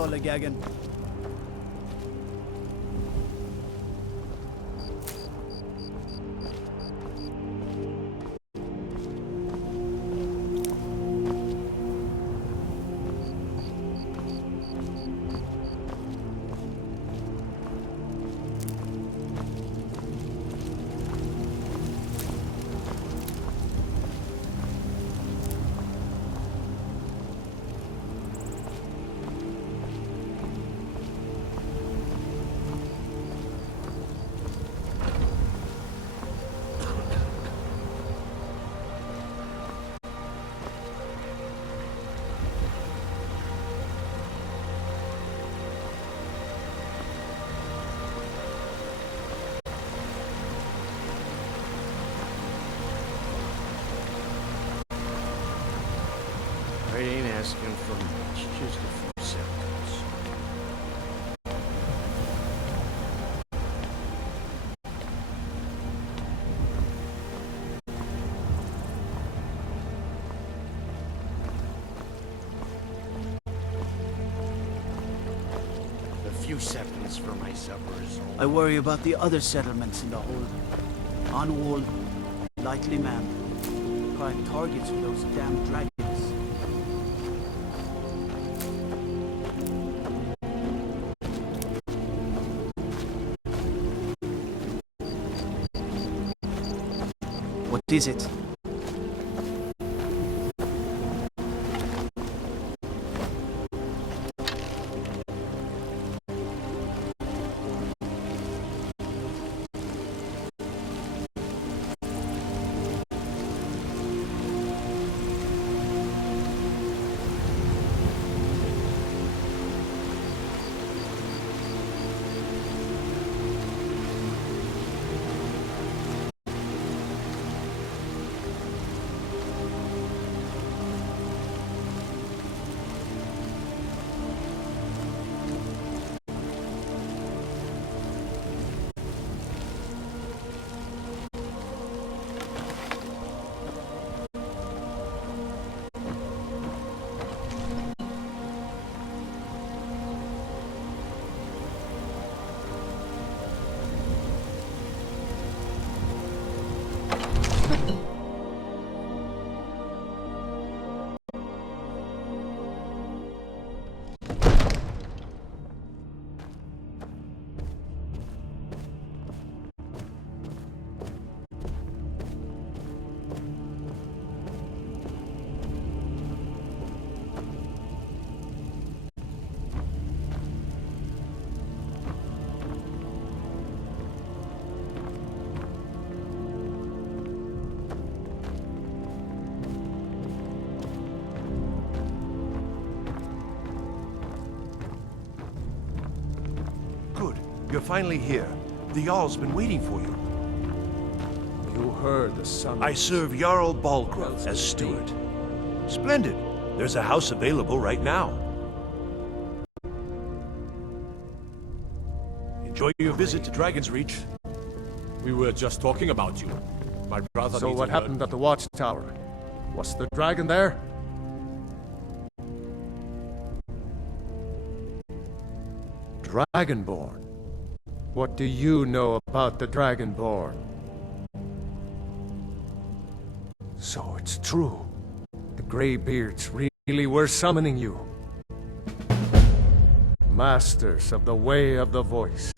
lollygagging. I ain't asking for much, just a few seconds. A few seconds for my supper is all. I worry about the other settlements in the hold. Unwalled, lightly manned. Prime targets for those damn dragons. What is it? Good. You're finally here. The Jarl's been waiting for you. You heard the son. I serve Jarl Balgruuf as steward. Splendid. There's a house available right now. Enjoy your visit to Dragon's Reach. We were just talking about you. My brother. So what happened at the watchtower? Was the dragon there? Dragonborn. What do you know about the Dragonborn? So it's true. The Greybeards really were summoning you. Masters of the Way of the Voice.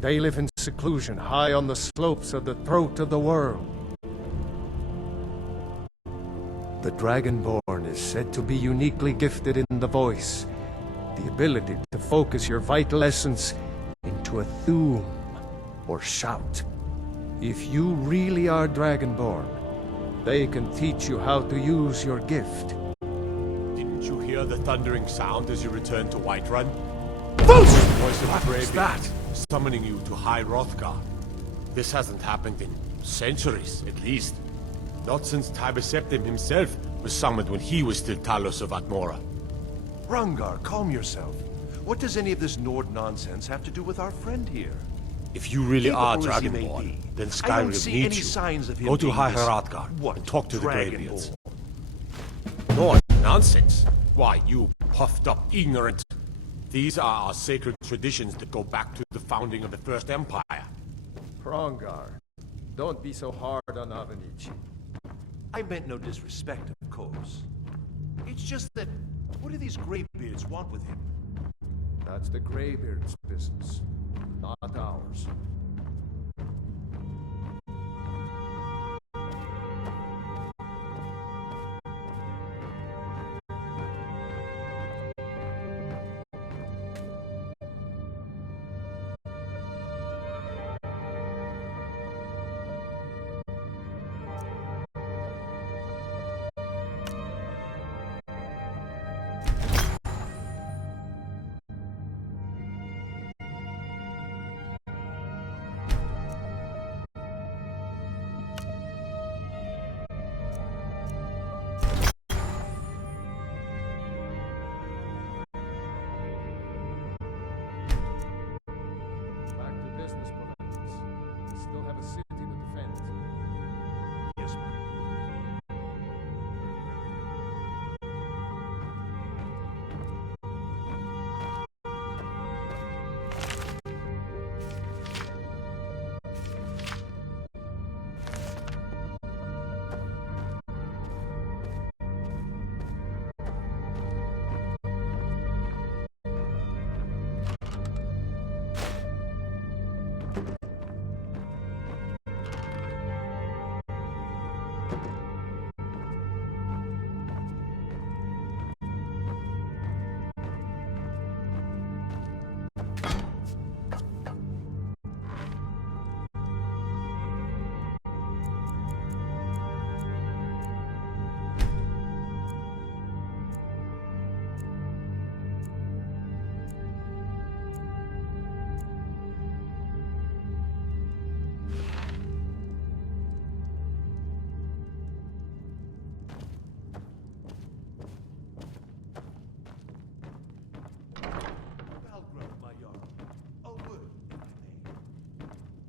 They live in seclusion high on the slopes of the throat of the world. The Dragonborn is said to be uniquely gifted in the voice. The ability to focus your vital essence into a thum, or shout. If you really are Dragonborn, they can teach you how to use your gift. Didn't you hear the thundering sound as you returned to Whiterun? Voice Voice of the What was Greybeard, that? summoning you to High Hrothgar. This hasn't happened in centuries, at least. Not since Tiber Septim himself was summoned when he was still Talos of Atmora. Rungar, calm yourself. What does any of this Nord nonsense have to do with our friend here? If you really are Capable as he may Dragonborn, be, then I don't Skyrim see needs any you. signs of him Go to being High this- Hrothgar What and talk to the Dragonborn? Greybeards. No, nonsense. Why, you puffed up ignorant. These are our sacred traditions that go back to the founding of the First Empire. Hrongar, don't be so hard on Avenici. I meant no disrespect, of course. It's just that, what do these graybeards want with him? That's the Greybeard's business, not ours. Back to business, Proventus. We still have a city to defend. Yes, ma'am. Valgrove, my Jarl. A word, if I may.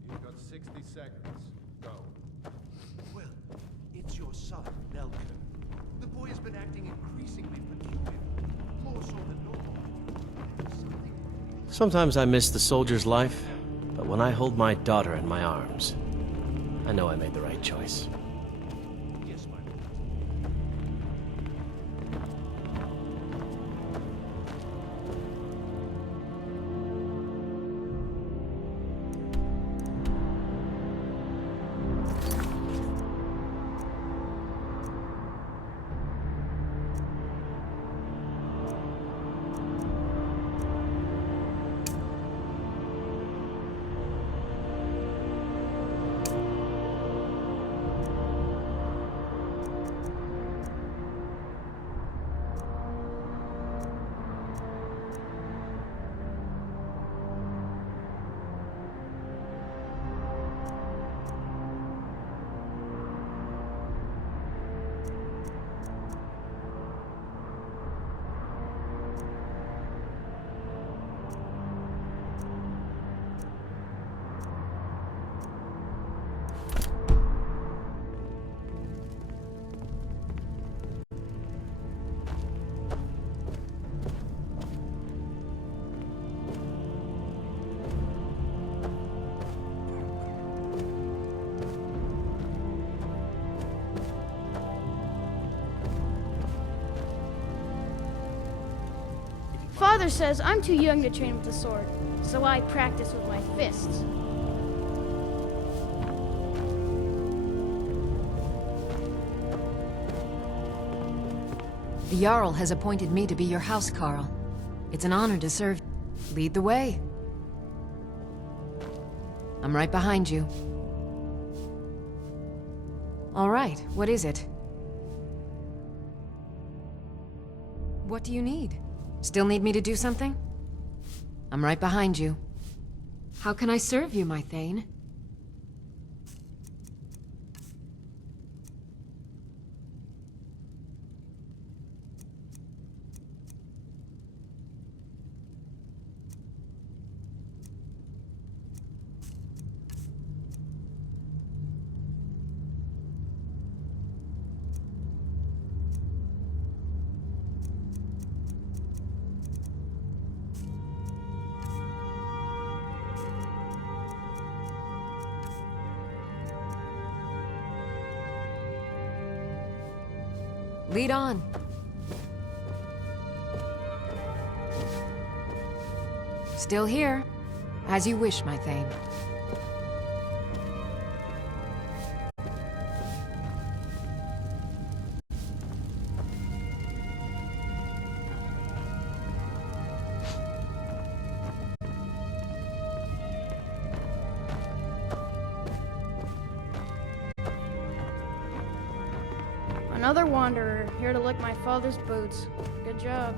You've got 60 seconds. Go. Well, it's your son, Nelkin. The boy has been acting increasingly peculiar. More so than normal. Something... Sometimes I miss the soldier's life, but when I hold my daughter in my arms, I know I made the right choice. Yes, my lord. Father says I'm too young to train with the sword, so I practice with my fists. The Jarl has appointed me to be your housecarl. It's an honor to serve. Lead the way. I'm right behind you. All right, what is it? What do you need? Still need me to do something? I'm right behind you. How can I serve you, my Thane? Lead on. Still here. As you wish, my Thane. Another wanderer, here to lick my father's boots. Good job.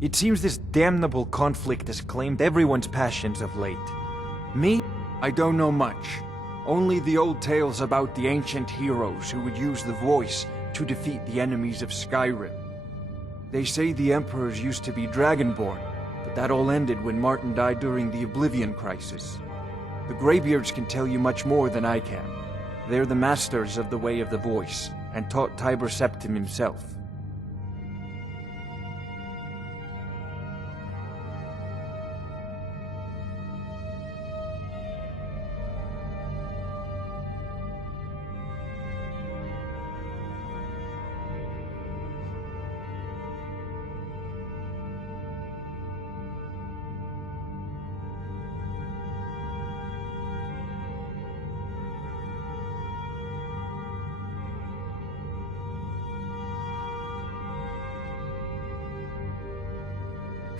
It seems this damnable conflict has claimed everyone's passions of late. Me? I don't know much. Only the old tales about the ancient heroes who would use the voice to defeat the enemies of Skyrim. They say the emperors used to be Dragonborn, but that all ended when Martin died during the Oblivion Crisis. The Greybeards can tell you much more than I can. They're the masters of the Way of the Voice, and taught Tiber Septim himself.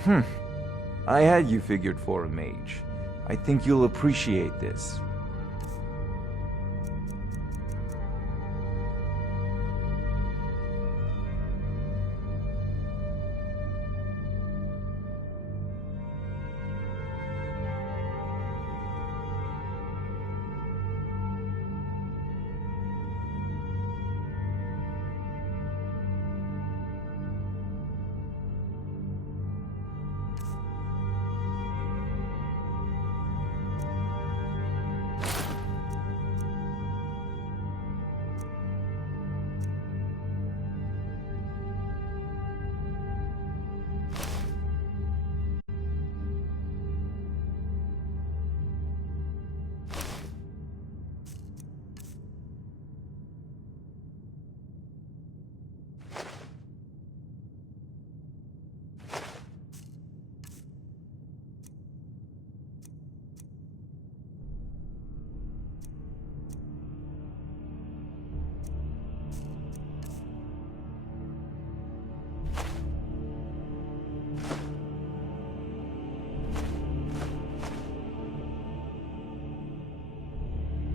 I had you figured for a mage. I think you'll appreciate this.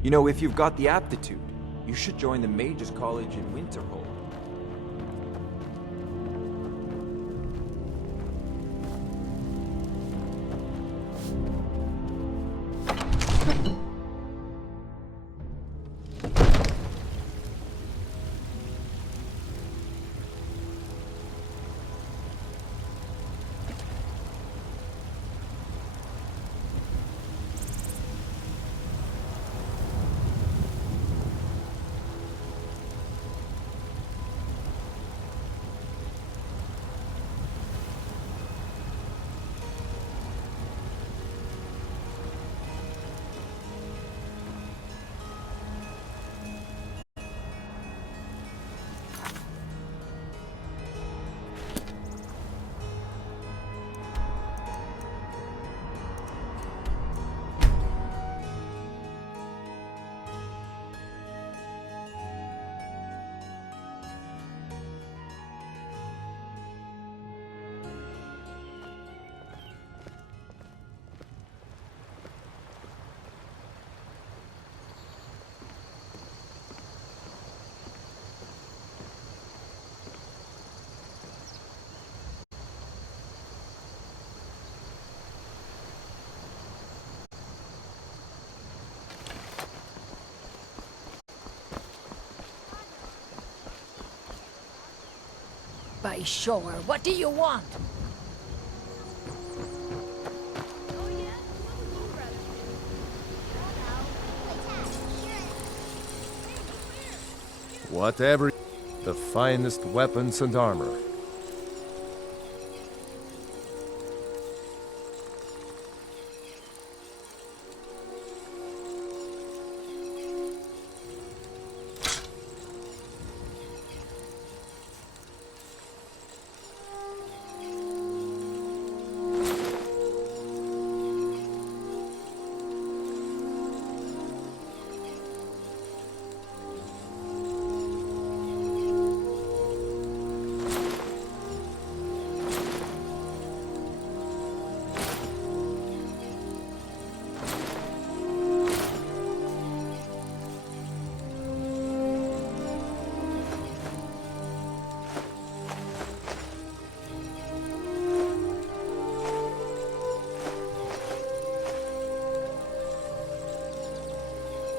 You know, if you've got the aptitude, you should join the Mages College in Winterhold. By sure, what do you want? Whatever. The finest weapons and armor.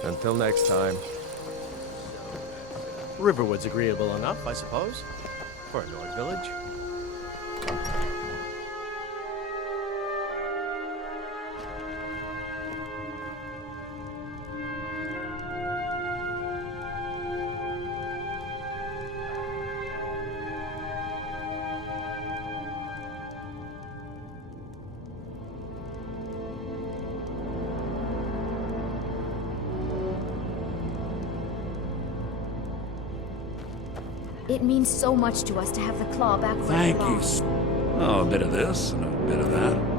Until next time. Riverwood's agreeable enough, I suppose, for a Nord village. It means so much to us to have the claw back where it Thank you. belongs. Oh, a bit of this and a bit of that.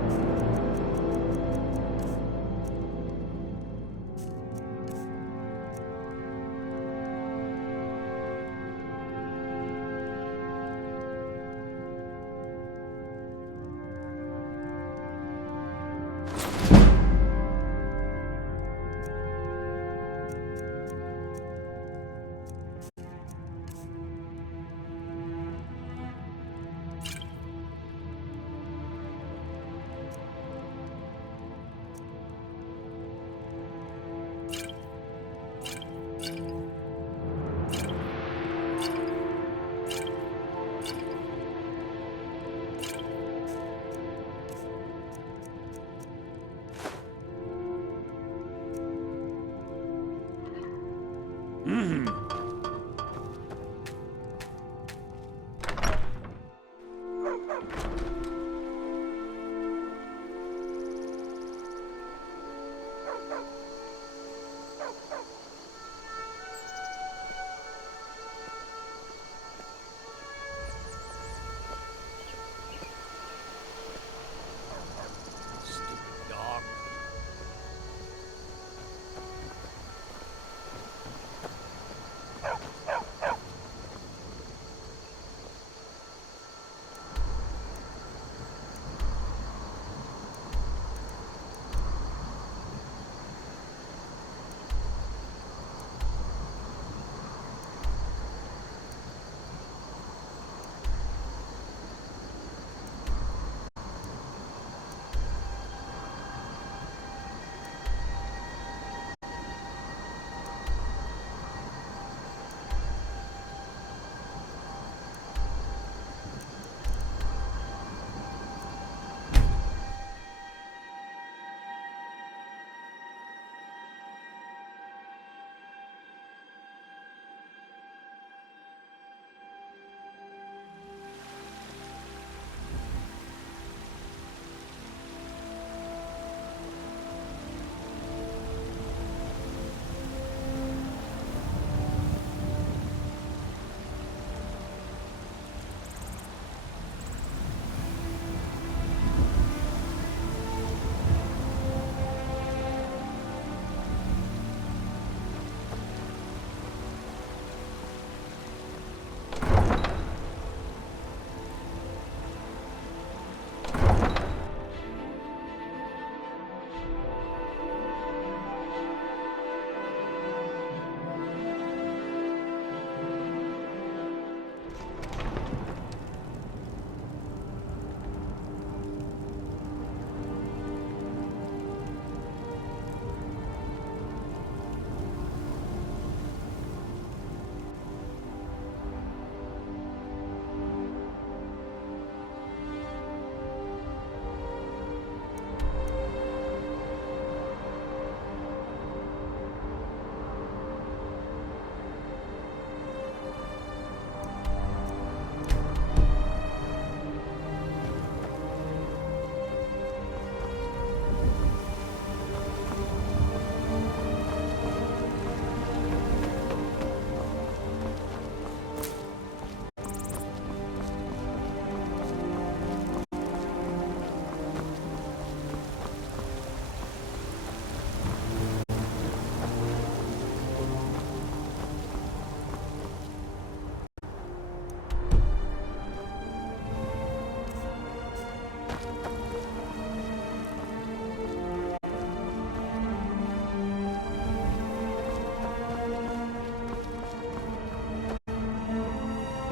Stupid dog.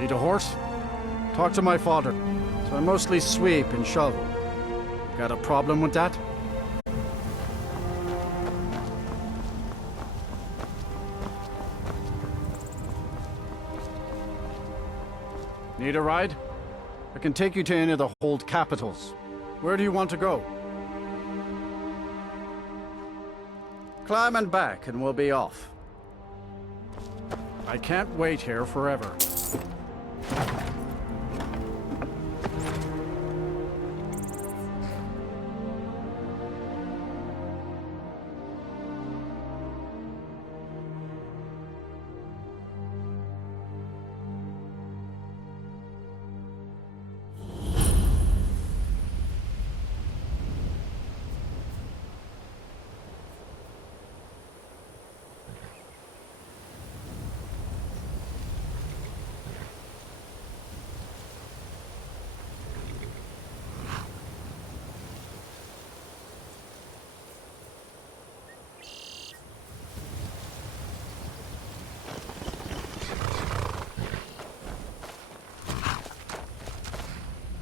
Need a horse? Talk to my father. So I mostly sweep and shovel. Got a problem with that? Need a ride? I can take you to any of the hold capitals. Where do you want to go? Climb and back and we'll be off. I can't wait here forever.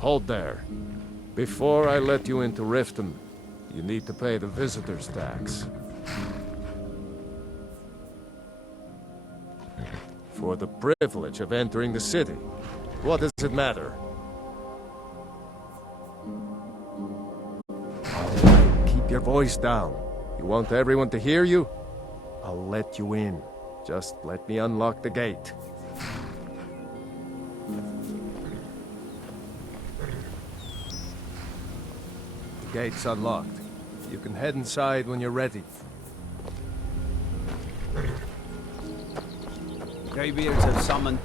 Hold there. Before I let you into Riften, you need to pay the visitor's tax. For the privilege of entering the city. What does it matter? Keep your voice down. You want everyone to hear you? I'll let you in. Just let me unlock the gate. The gate's unlocked. You can head inside when you're ready. Greybeards have summoned...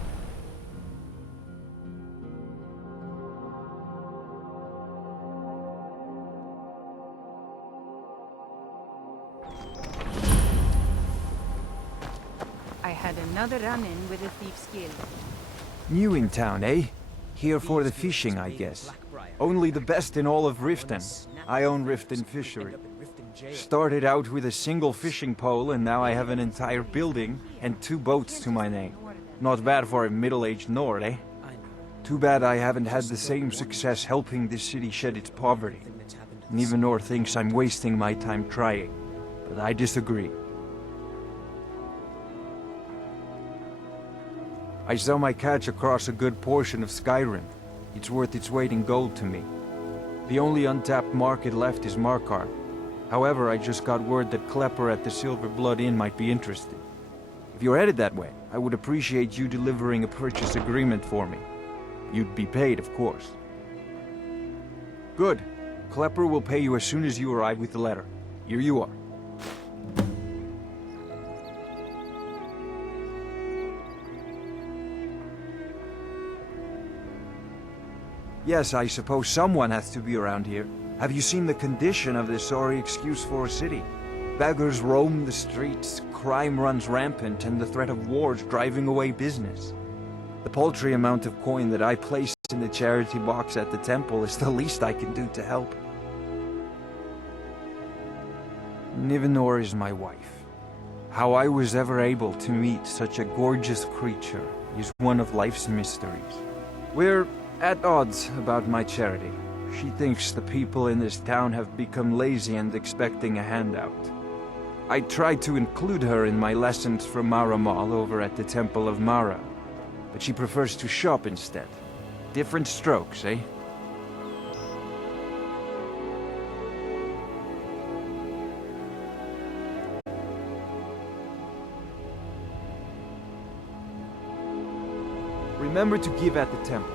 I had another run-in with a thief's guild. New in town, eh? Here for the fishing, I guess. Only the best in all of Riften. I own Riften Fishery. Started out with a single fishing pole, and now I have an entire building and 2 boats to my name. Not bad for a middle-aged Nord, eh? Too bad I haven't had the same success helping this city shed its poverty. And even Nord thinks I'm wasting my time trying. But I disagree. I sell my catch across a good portion of Skyrim. It's worth its weight in gold to me. The only untapped market left is Markarth. However, I just got word that Klepper at the Silver Blood Inn might be interested. If you're headed that way, I would appreciate you delivering a purchase agreement for me. You'd be paid, of course. Good. Klepper will pay you as soon as you arrive with the letter. Here you are. Yes, I suppose someone has to be around here. Have you seen the condition of this sorry excuse for a city? Beggars roam the streets, crime runs rampant, and the threat of wars driving away business. The paltry amount of coin that I placed in the charity box at the temple is the least I can do to help. Nivenor is my wife. How I was ever able to meet such a gorgeous creature is one of life's mysteries. We're at odds about my charity. She thinks the people in this town have become lazy and expecting a handout. I tried to include her in my lessons from Mara Mall over at the Temple of Mara, but she prefers to shop instead. Different strokes, eh? Remember to give at the temple.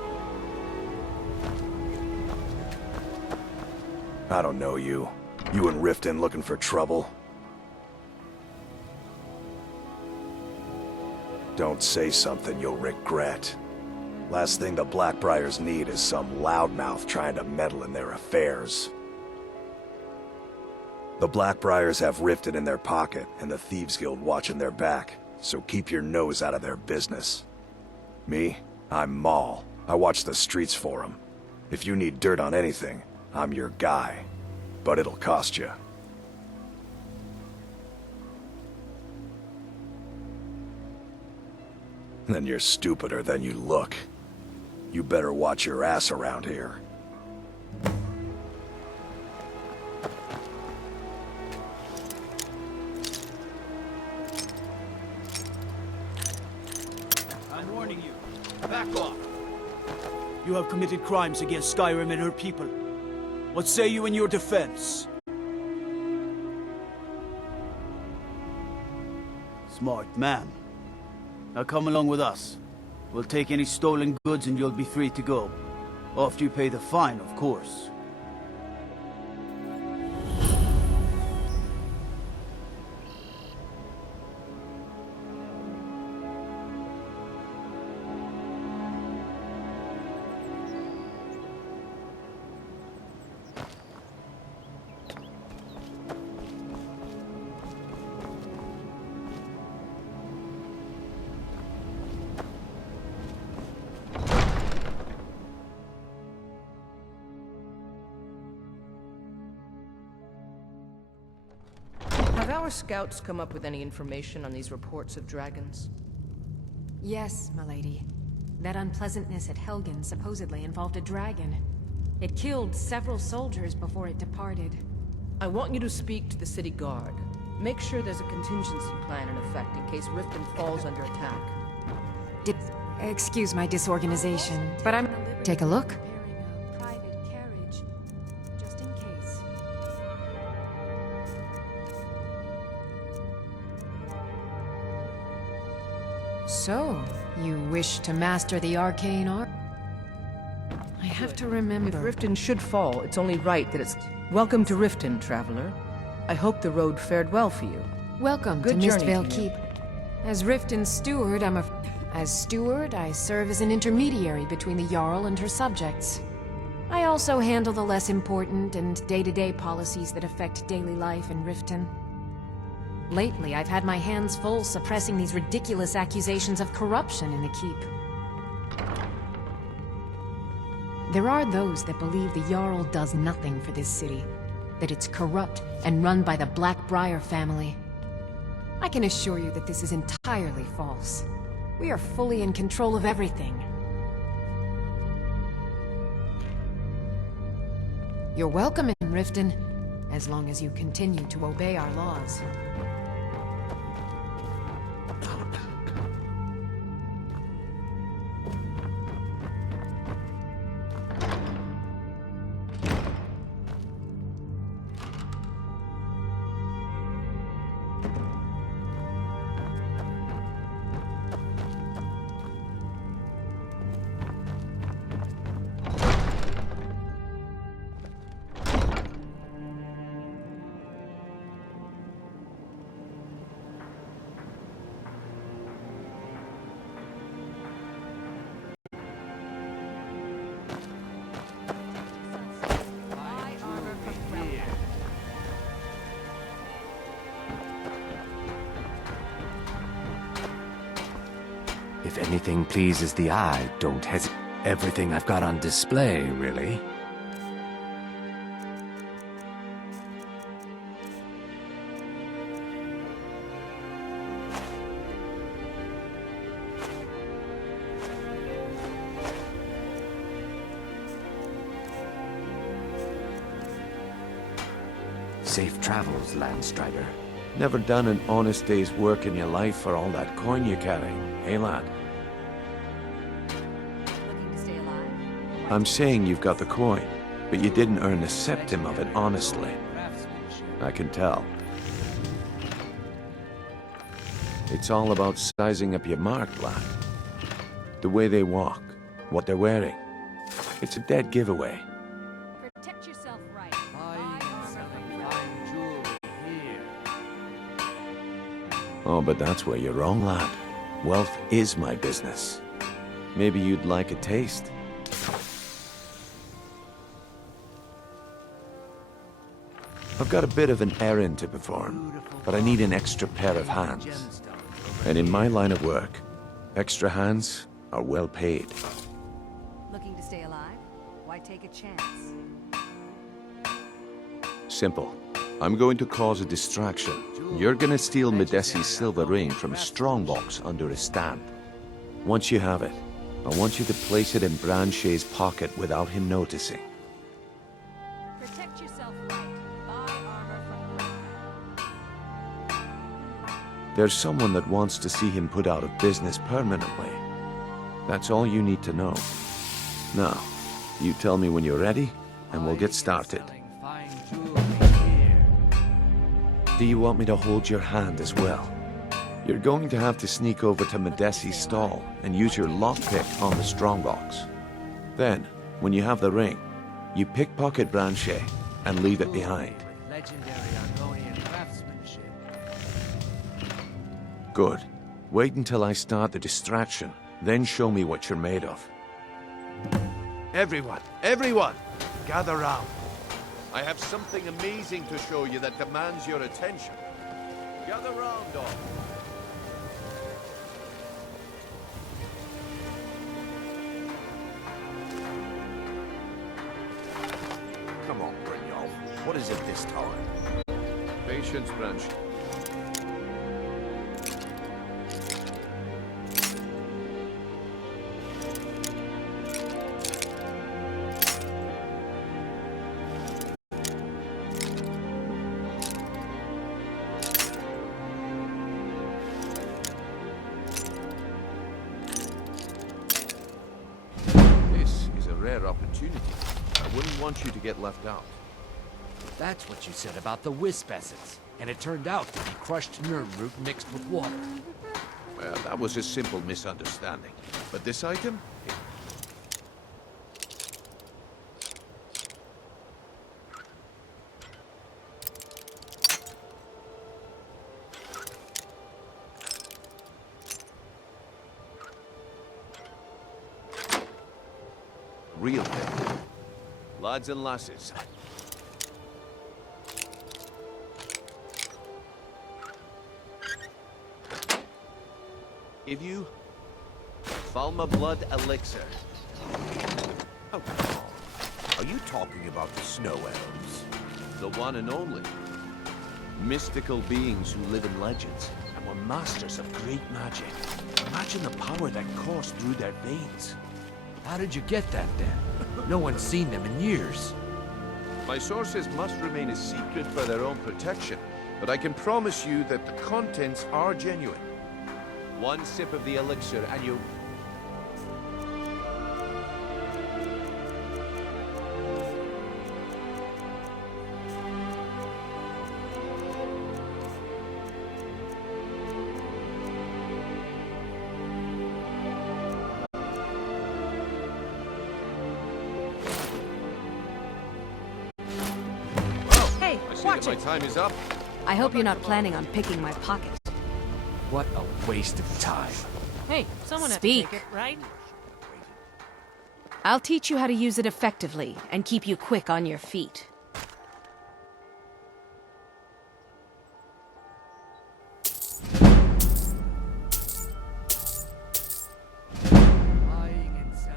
I don't know you. You in Riften looking for trouble? Don't say something you'll regret. Last thing the Blackbriars need is some loudmouth trying to meddle in their affairs. The Blackbriars have Riften in their pocket and the Thieves Guild watching their back, so keep your nose out of their business. Me? I'm Maul. I watch the streets for them. If you need dirt on anything, I'm your guy, but it'll cost you. Then you're stupider than you look. You better watch your ass around here. I'm warning you. Back off. You have committed crimes against Skyrim and her people. What say you in your defense? Smart man. Now come along with us. We'll take any stolen goods and you'll be free to go. After you pay the fine, of course. Have our scouts come up with any information on these reports of dragons? Yes, milady. That unpleasantness at Helgen supposedly involved a dragon. It killed several soldiers before it departed. I want you to speak to the city guard. Make sure there's a contingency plan in effect in case Riften falls under attack. Excuse my disorganization, but I'm... Take a look. Preparing a private carriage, just in case. So, you wish to master the arcane art? I have to remember... If Riften should fall, it's only right that it's... Welcome to Riften, traveler. I hope the road fared well for you. Welcome Good to journey Mistvale to you. Keep. As Riften's steward, As steward, I serve as an intermediary between the Jarl and her subjects. I also handle the less important and day-to-day policies that affect daily life in Riften. Lately, I've had my hands full suppressing these ridiculous accusations of corruption in the Keep. There are those that believe the Jarl does nothing for this city, that it's corrupt and run by the Blackbriar family. I can assure you that this is entirely false. We are fully in control of everything. You're welcome in Riften, as long as you continue to obey our laws. If anything pleases the eye, don't hesitate. Everything I've got on display, really. Safe travels, Landstrider. Never done an honest day's work in your life for all that coin you carry, hey lad? Looking to stay alive? I'm saying you've got the coin, but you didn't earn a septim of it honestly. I can tell. It's all about sizing up your mark, lad. The way they walk, what they're wearing. It's a dead giveaway. Protect yourself right. Oh, but that's where you're wrong, lad. Wealth is my business. Maybe you'd like a taste? I've got a bit of an errand to perform, but I need an extra pair of hands. And in my line of work, extra hands are well paid. Looking to stay alive? Why take a chance? Simple. I'm going to cause a distraction. You're gonna steal Medesi's silver ring from a strongbox under a stand. Once you have it, I want you to place it in Branche's pocket without him noticing. Protect yourself right. Buy armor from There's someone that wants to see him put out of business permanently. That's all you need to know. Now, you tell me when you're ready, and we'll get started. Do you want me to hold your hand as well? You're going to have to sneak over to Medesi's stall and use your lockpick on the strongbox. Then, when you have the ring, you pickpocket Branche and leave it behind. Good. Wait until I start the distraction, then show me what you're made of. Everyone, gather round. I have something amazing to show you that demands your attention. Gather round, all. Come on, Brynjolf. What is it this time? Patience, Branch. Rare opportunity. I wouldn't want you to get left out. That's what you said about the wisp essence. And it turned out to be crushed nerve root mixed with water. Well, that was a simple misunderstanding. But this item? Real thing. Lads and lasses. Give you Falma Blood Elixir. Oh, come on. Are you talking about the snow elves? The one and only. Mystical beings who live in legends and were masters of great magic. Imagine the power that coursed through their veins. How did you get that then? No one's seen them in years. My sources must remain a secret for their own protection, but I can promise you that the contents are genuine. One sip of the elixir and you... Hey, watch it! My time is up. I hope you're not planning on picking my pocket. What a waste of time. Hey, someone Speak. had to take it, right? I'll teach you how to use it effectively and keep you quick on your feet.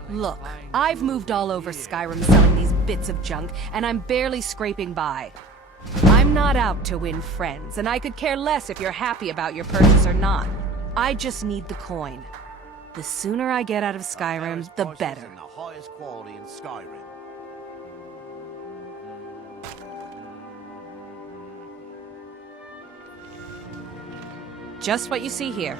Look, I've moved all over Skyrim selling these bits of junk, and I'm barely scraping by. I'm not out to win friends, and I could care less if you're happy about your purchase or not. I just need the coin. The sooner I get out of Skyrim, the better. The highest quality in Skyrim. Just what you see here.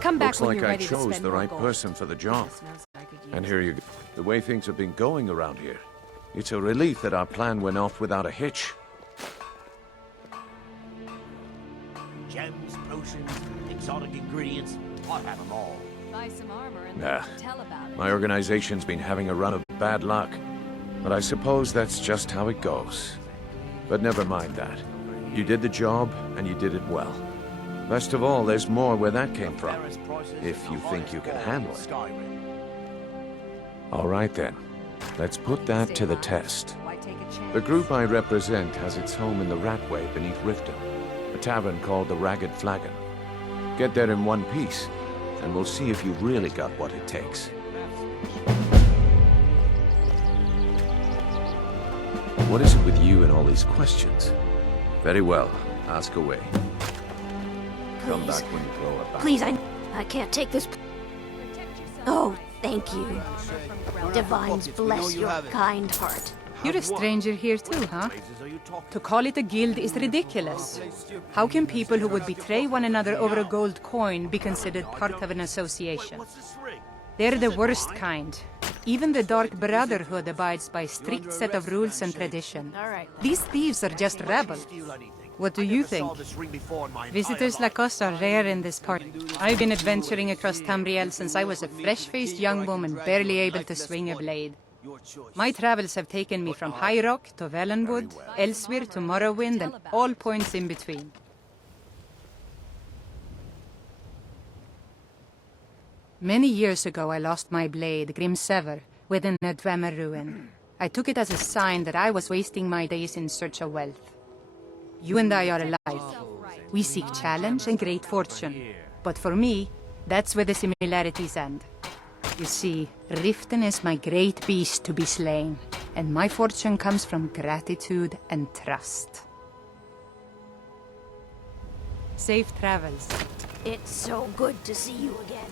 Come back Looks when like you're I ready to chose spend the more right gold. person for the job. Smells like I could use And here you go. The way things have been going around here, it's a relief that our plan went off without a hitch. Gems, potions, exotic ingredients. I have them all. Buy some armor and Nah, tell about it. my organization's been having a run of bad luck. But I suppose that's just how it goes. But never mind that. You did the job, and you did it well. Best of all, there's more where that came from, if you think you can handle it. All right then, let's put that to the test. The group I represent has its home in the Ratway beneath Riften, a tavern called the Ragged Flagon. Get there in one piece, and we'll see if you've really got what it takes. What is it with you and all these questions? Very well, ask away. Come back when you grow up. Please, I can't take this. Oh, thank you. Divines bless your kind heart. You're a stranger here too, huh? To call it a guild is ridiculous. How can people who would betray one another over a gold coin be considered part of an association? They're the worst kind. Even the Dark Brotherhood abides by a strict set of rules and tradition. These thieves are just rebels. What do you think? Visitors like us are rare in this part. I've been adventuring across Tamriel since I was a fresh-faced young woman barely able to swing a blade. My travels have taken me from High Rock to Valenwood, Elsewhere to Morrowind, and all points in between. Many years ago I lost my blade, Grimsever, within a Dwemer ruin. I took it as a sign that I was wasting my days in search of wealth. You and I are alive. We seek challenge and great fortune. But for me, that's where the similarities end. You see, Riften is my great beast to be slain, and my fortune comes from gratitude and trust. Safe travels. It's so good to see you again.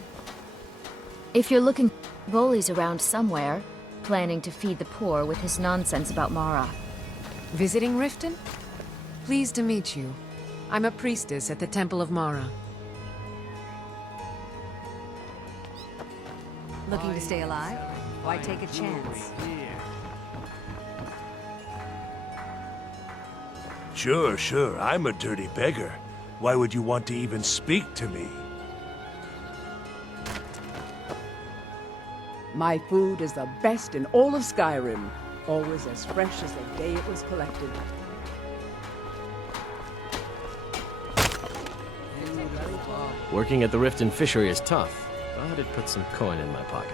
If you're looking, Bolly's around somewhere, planning to feed the poor with his nonsense about Mara. Visiting Riften? Pleased to meet you. I'm a priestess at the Temple of Mara. Looking to stay alive? Why take a chance? Sure. I'm a dirty beggar. Why would you want to even speak to me? My food is the best in all of Skyrim. Always as fresh as the day it was collected. Working at the Riften fishery is tough, but it puts some coin in my pocket.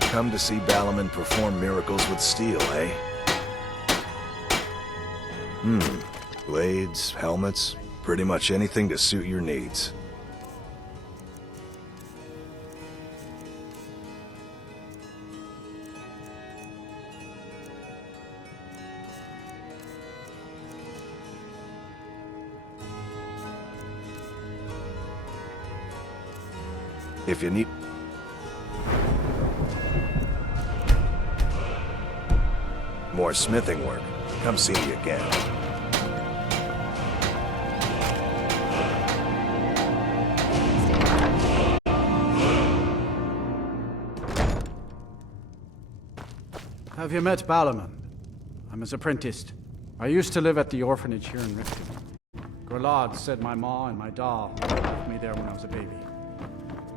Come to see Balaman perform miracles with steel, eh? Blades, helmets, pretty much anything to suit your needs. If you need... more smithing work, come see me again. Have you met Balaman? I'm his apprentice. I used to live at the orphanage here in Riften. Grelad said my ma and my da left me there when I was a baby.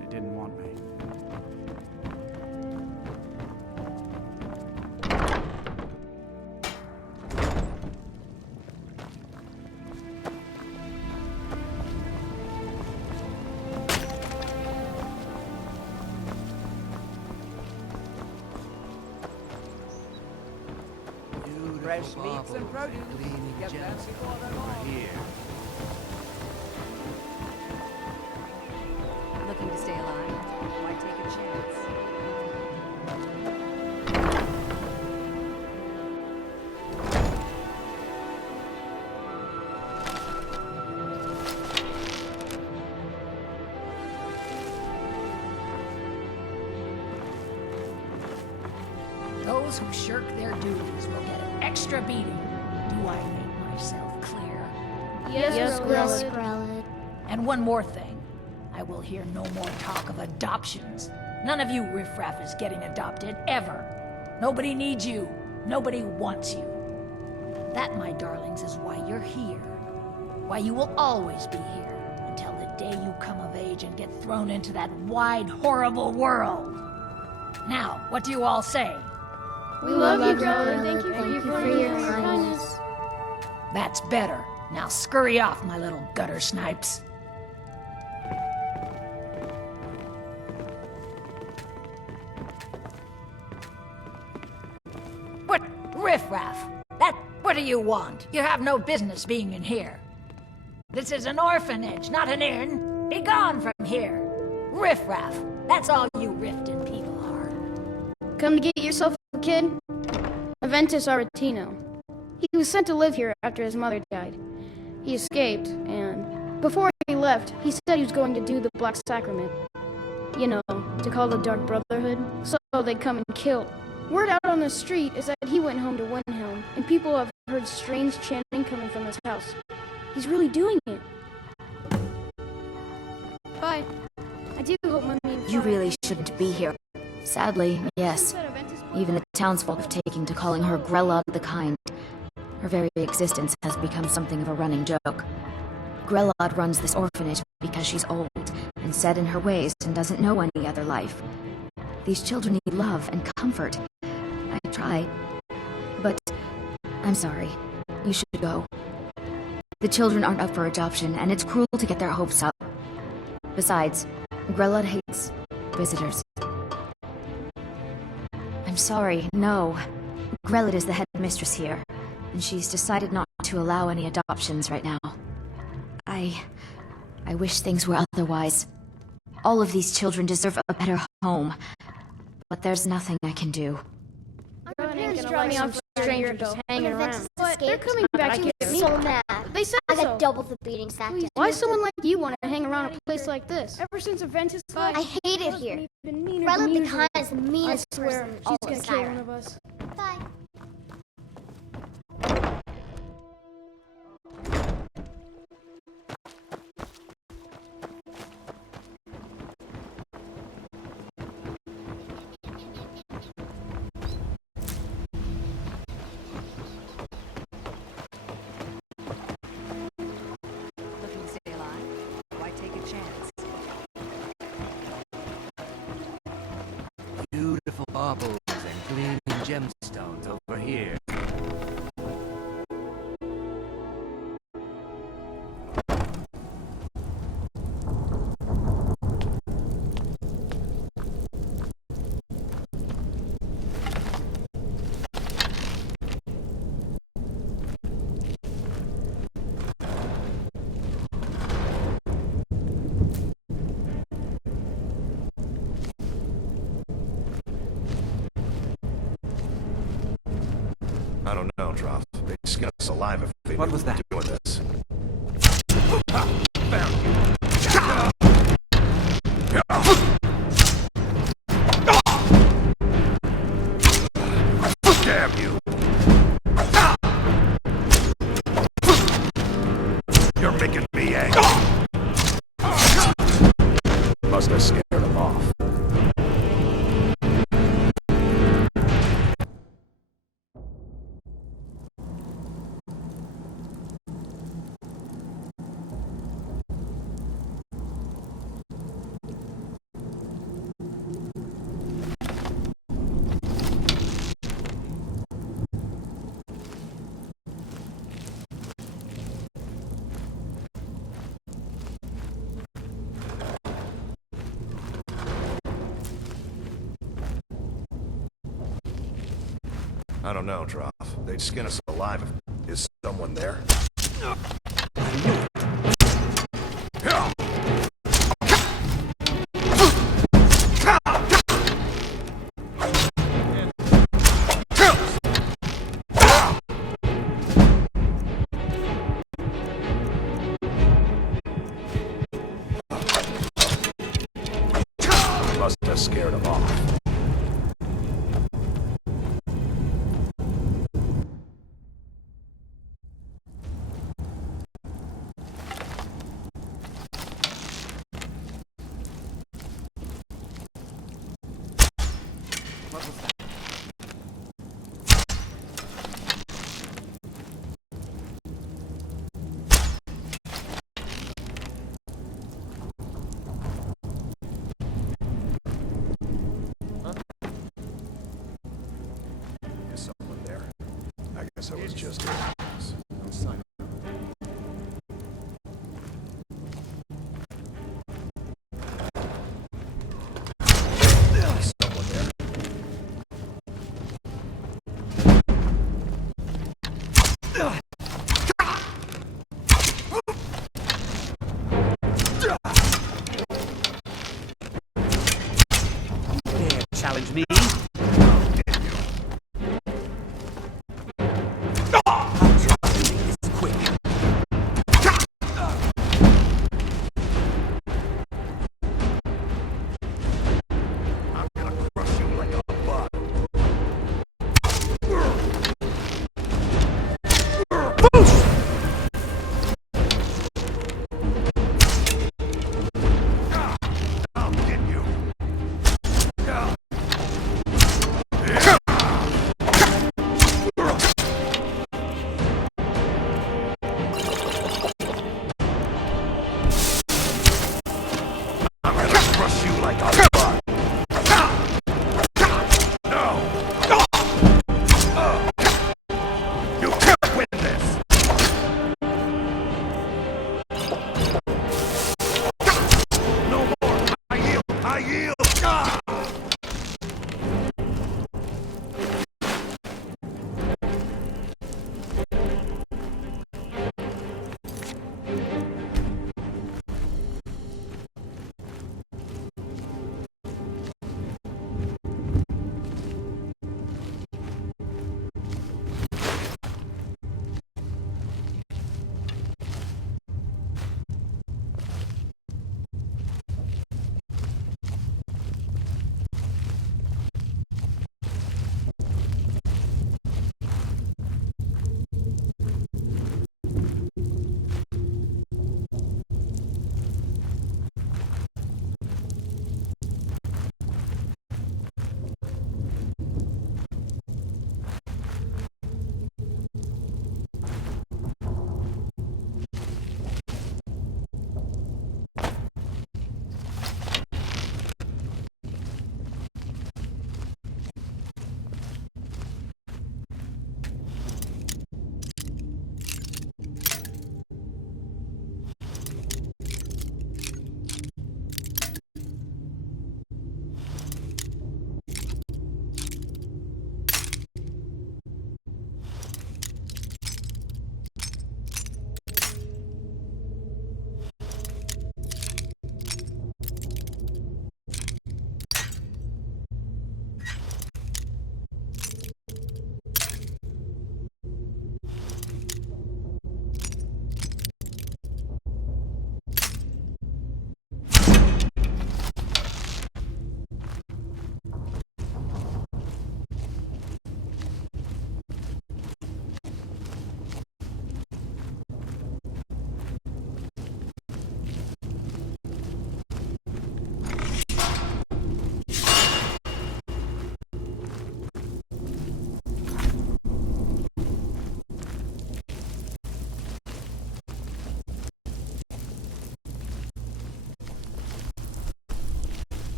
They didn't want me. Fresh meats and produce. Get that before they're all here. Looking to stay alive? Why take a chance? Those who shirk their duties will get an extra beating. Do I make myself clear? Yes, Grelad. And one more thing. I will hear no more talk of adoptions. None of you riffraff is getting adopted, ever. Nobody needs you. Nobody wants you. That, my darlings, is why you're here. Why you will always be here, until the day you come of age and get thrown into that wide, horrible world. Now, what do you all say? We love you, Grelad. Thank you for your kindness. That's better. Now scurry off, my little gutter snipes. What riffraff? What do you want? You have no business being in here. This is an orphanage, not an inn. Be gone from here. Riffraff. That's all you Riften people are. Come to get yourself a kid? Aventus Aretino. He was sent to live here after his mother died. He escaped, and before he left, he said he was going to do the Black Sacrament. You know, to call the Dark Brotherhood, so they'd come and kill. Word out on the street is that he went home to Windhelm, and people have heard strange chanting coming from his house. He's really doing it. Bye. I do hope Mummy and You really shouldn't be here. Sadly, yes. Even the townsfolk have taken to calling her Grelad the Kind. Her very existence has become something of a running joke. Grelad runs this orphanage because she's old, and set in her ways and doesn't know any other life. These children need love and comfort. I tried, but I'm sorry. You should go. The children aren't up for adoption, and it's cruel to get their hopes up. Besides, Grelod hates visitors. I'm sorry, no. Grelod is the headmistress here, and she's decided not to allow any adoptions right now. I wish things were otherwise. All of these children deserve a better home, but there's nothing I can do. My parents dropped me off for a year ago, hanging around. But they're coming back to get me. So mad. They said I got double the beatings that day. Why someone like you want to hang around a place like this? Ever since Aventus died, I hate it here. Grelod the Kind is the meanest person in all of Skyrim. She's gonna kill one of us. Bye. Beautiful baubles and gleaming gemstones over here. I don't know, Droth. They'd skin us alive if they What knew was that? we were doing this. Damn you! You're making me angry. Must have scared him off. I don't know, Droth. They'd skin us alive if... Is someone there? Must have scared him off. I was just no sign. Someone there. Dare challenge me?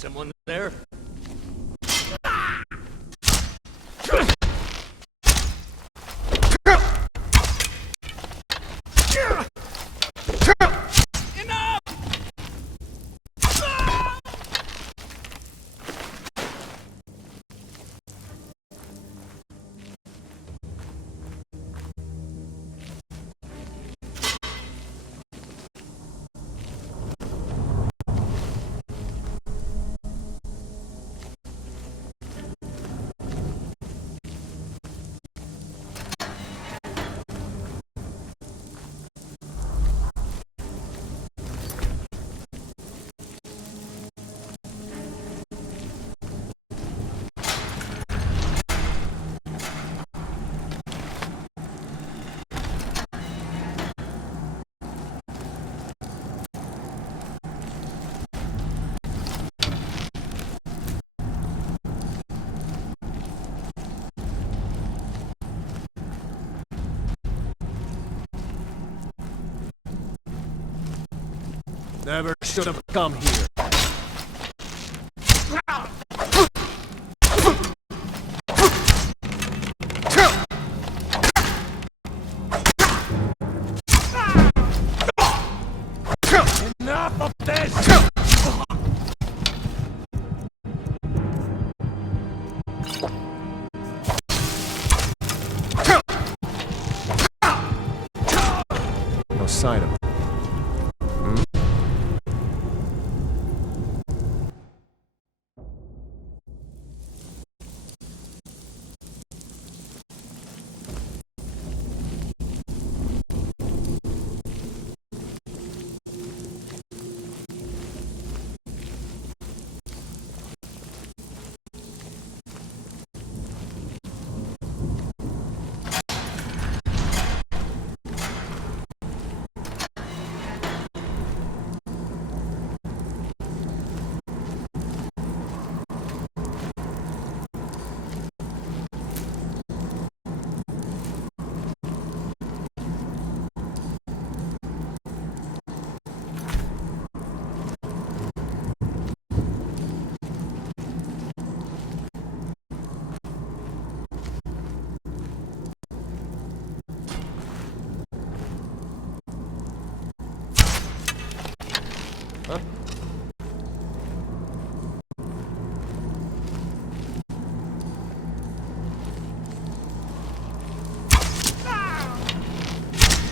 Someone there? Never should have come here. Enough of this! No sign of him.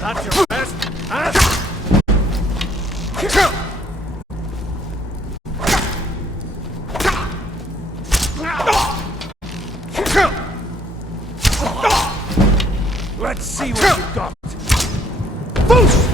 That's your best, huh? Let's see what you got. Boost!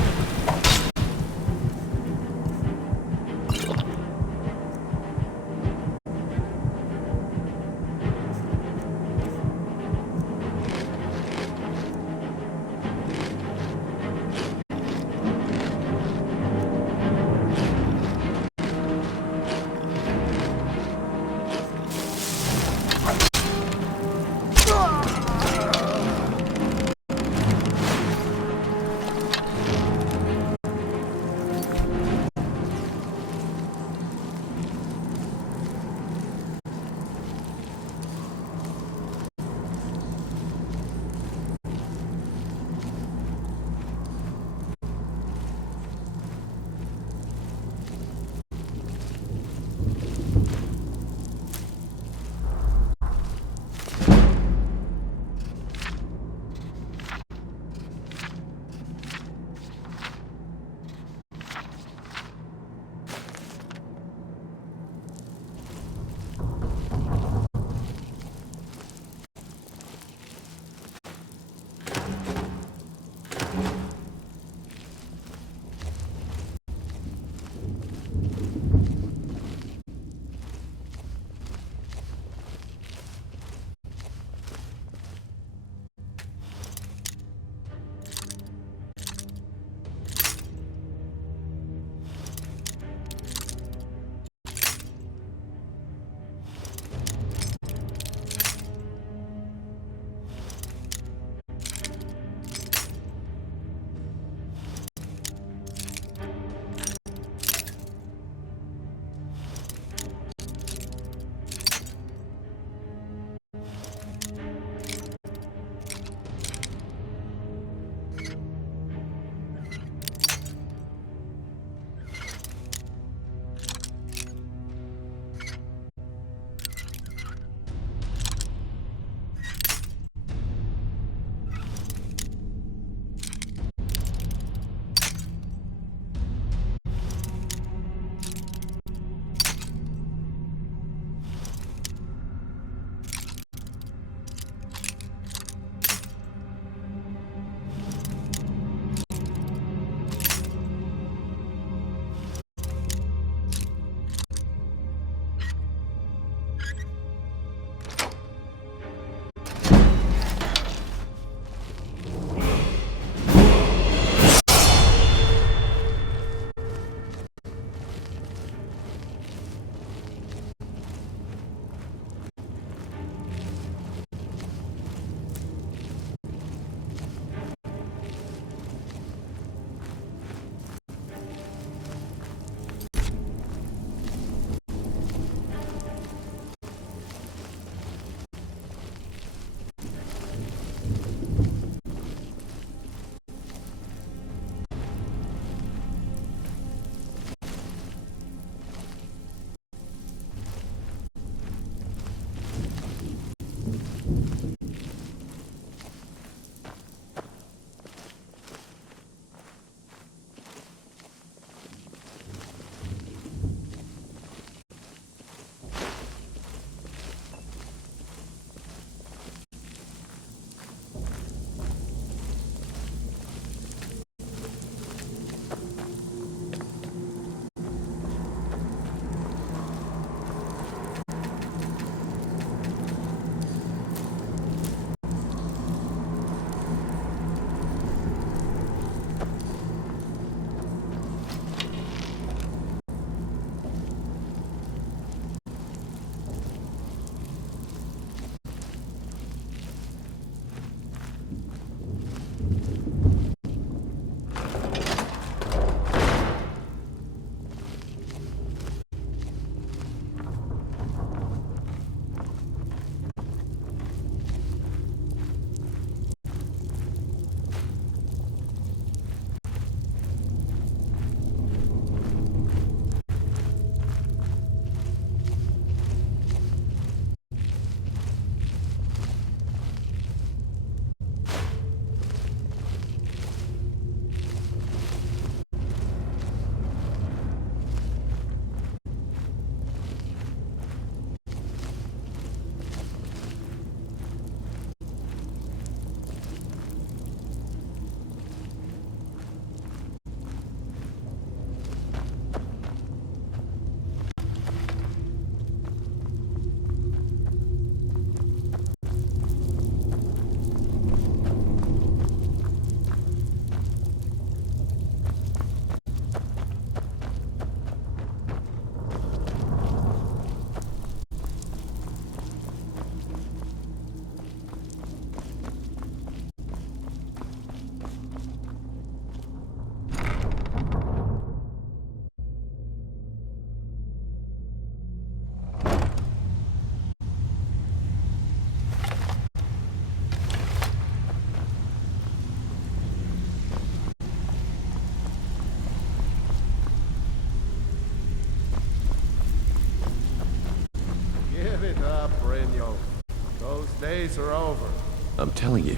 I'm telling you,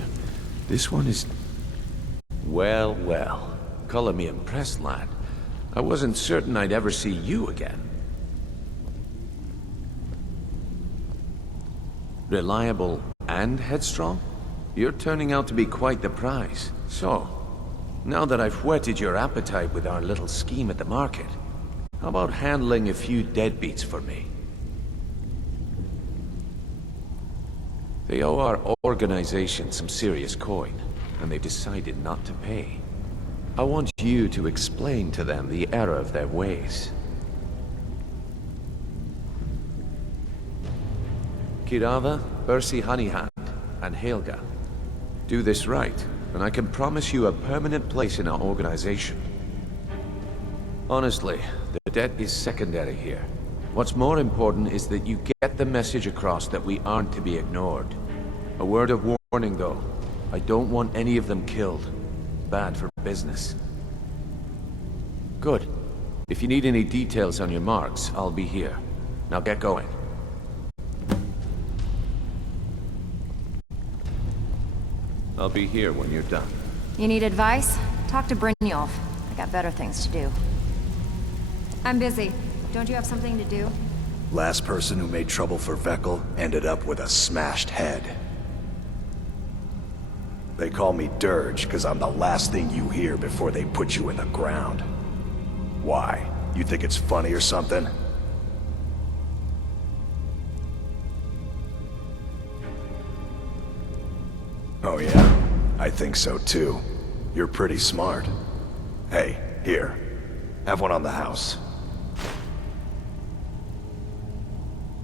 this one is... Well, well. Color me impressed, lad. I wasn't certain I'd ever see you again. Reliable and headstrong? You're turning out to be quite the prize. So, now that I've whetted your appetite with our little scheme at the market, how about handling a few deadbeats for me? They owe our organization some serious coin, and they decided not to pay. I want you to explain to them the error of their ways. Kirava, Ursi Honeyhand, and Helga. Do this right, and I can promise you a permanent place in our organization. Honestly, the debt is secondary here. What's more important is that you get the message across that we aren't to be ignored. A word of warning, though. I don't want any of them killed. Bad for business. Good. If you need any details on your marks, I'll be here. Now get going. I'll be here when you're done. You need advice? Talk to Brynjolf. I got better things to do. I'm busy. Don't you have something to do? Last person who made trouble for Vekkel ended up with a smashed head. They call me Dirge because I'm the last thing you hear before they put you in the ground. Why? You think it's funny or something? Oh yeah? I think so too. You're pretty smart. Hey, here. Have one on the house.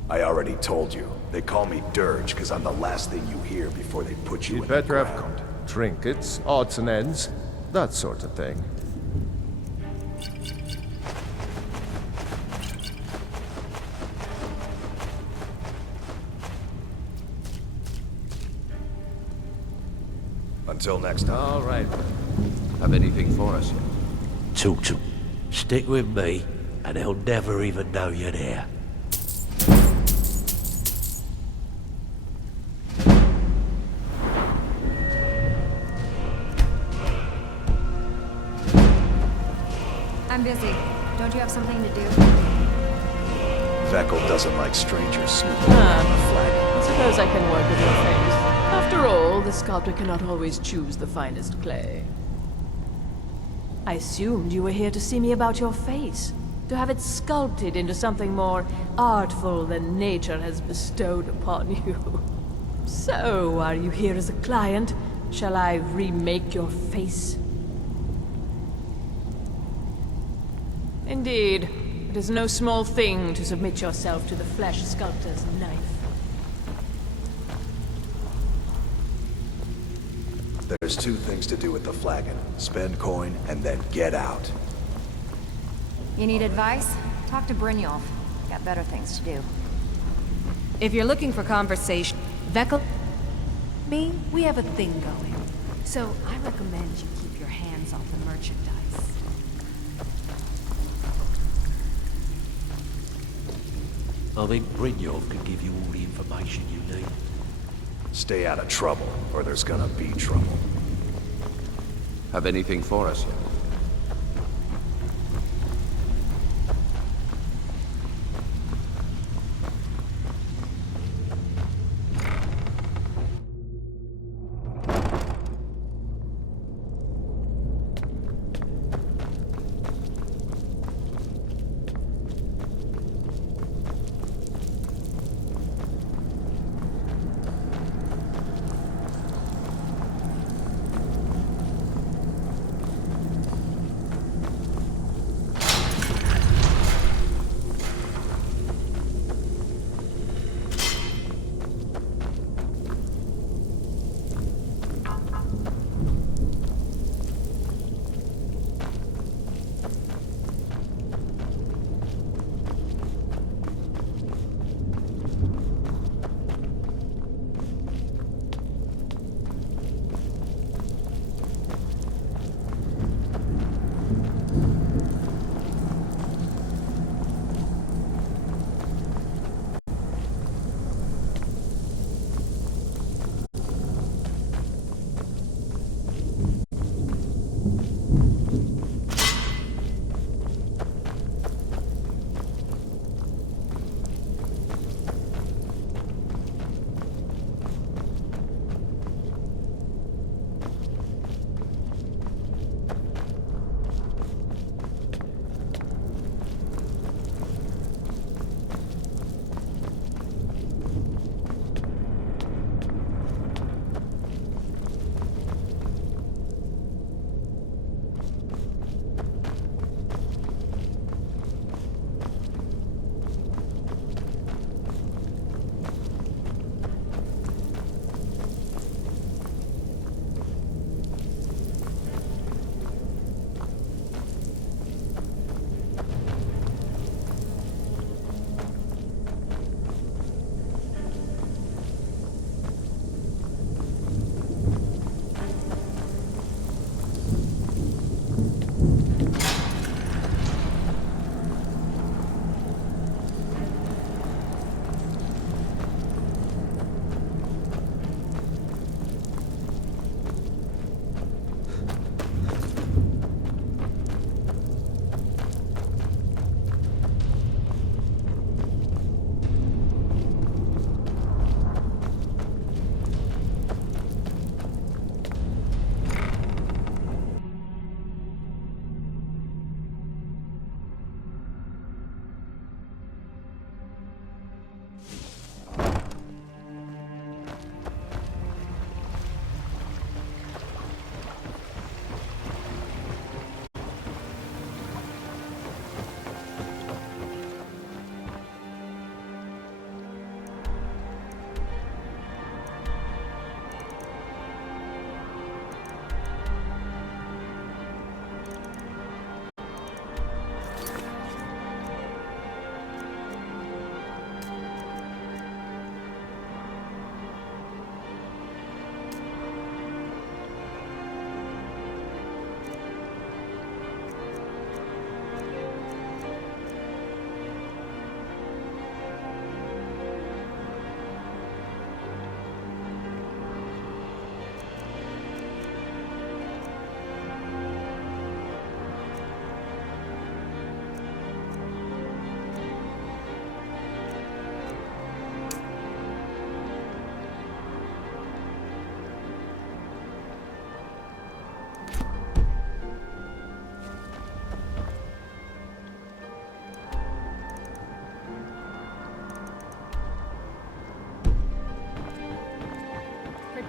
I already told you. They call me Dirge because I'm the last thing you hear before they put you in the ground. You'd better have trinkets, odds and ends, that sort of thing. Until next time. All right. Have anything for us yet? Toot. Stick with me, and they'll never even know you're there. I'm busy. Don't you have something to do? Vekkel doesn't like strangers snooping. Flag. I suppose I can work with your face. After all, the sculptor cannot always choose the finest clay. I assumed you were here to see me about your face. To have it sculpted into something more artful than nature has bestowed upon you. So, are you here as a client? Shall I remake your face? Indeed. It is no small thing to submit yourself to the flesh sculptor's knife. There's two things to do with the flagon. Spend coin, and then get out. You need advice? Talk to Brynjolf. Got better things to do. If you're looking for conversation, Vekkel... Me, we have a thing going. So I recommend you keep your hands off the merchandise. I think Brynjolf can give you all the information you need. Stay out of trouble, or there's gonna be trouble. Have anything for us yet?